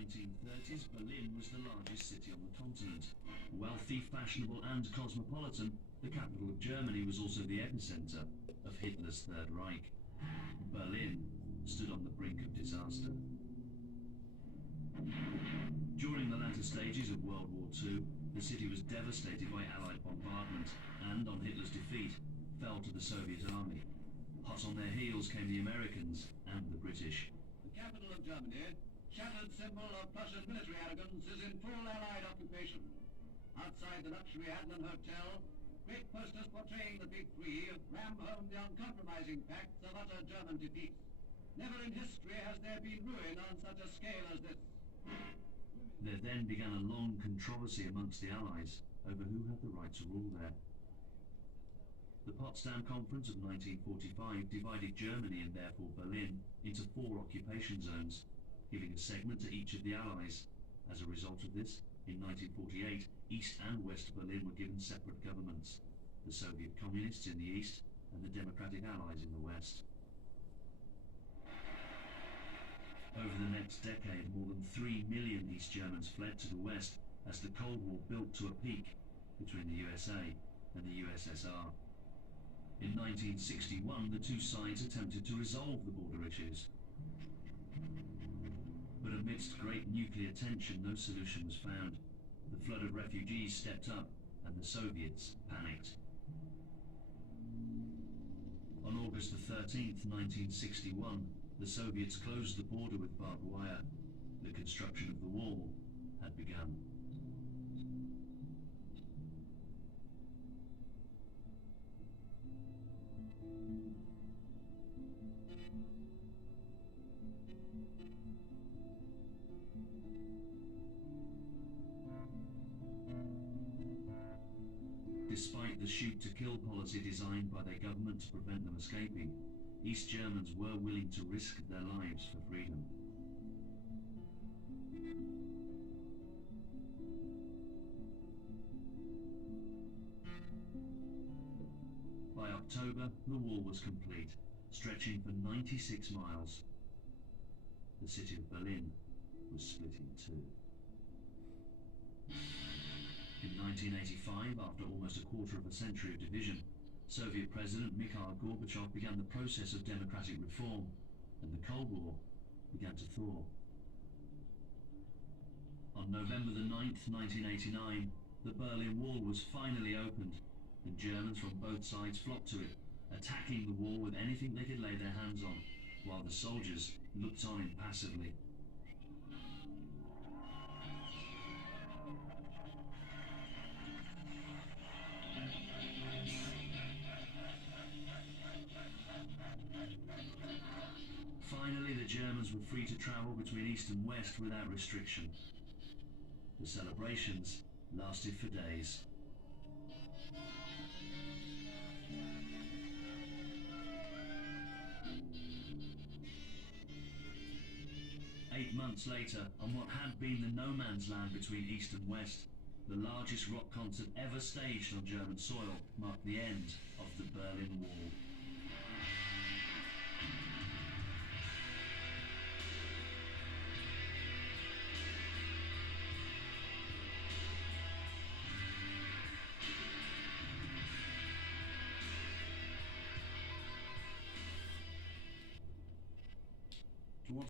1930s, Berlin was the largest city on the continent. Wealthy, fashionable and cosmopolitan, the capital of Germany was also the epicenter of Hitler's Third Reich. Berlin stood on the brink of disaster. During the latter stages of World War II, the city was devastated by Allied bombardment and, on Hitler's defeat, fell to the Soviet army. Hot on their heels came the Americans and the British. The capital of Germany, shattered symbol of Prussia's military arrogance, is in full Allied occupation. Outside the luxury Adlon Hotel, great posters portraying the Big Three ram home the uncompromising facts of utter German defeat. Never in history has there been ruin on such a scale as this. There then began a long controversy amongst the Allies over who had the right to rule there. The Potsdam Conference of 1945 divided Germany and therefore Berlin into 4 occupation zones, giving a segment to each of the Allies. As a result of this, in 1948, East and West Berlin were given separate governments, the Soviet Communists in the East and the Democratic Allies in the West. Over the next decade, more than 3 million East Germans fled to the West as the Cold War built to a peak between the USA and the USSR. In 1961, the two sides attempted to resolve the border issues. But amidst great nuclear tension, no solution was found. The flood of refugees stepped up, and the Soviets panicked. On August the 13th, 1961, the Soviets closed the border with barbed wire. The construction of the wall had begun. Despite the shoot-to-kill policy designed by their government to prevent them escaping, East Germans were willing to risk their lives for freedom. By October, the wall was complete, stretching for 96 miles. The city of Berlin was split in two. In 1985, after almost a quarter of a century of division, Soviet President Mikhail Gorbachev began the process of democratic reform, and the Cold War began to thaw. On November the 9th, 1989, the Berlin Wall was finally opened, and Germans from both sides flocked to it, attacking the wall with anything they could lay their hands on, while the soldiers looked on impassively. Finally, the Germans were free to travel between East and West without restriction. The celebrations lasted for days. Eight months later, on what had been the no man's land between East and West, the largest rock concert ever staged on German soil marked the end of the Berlin Wall.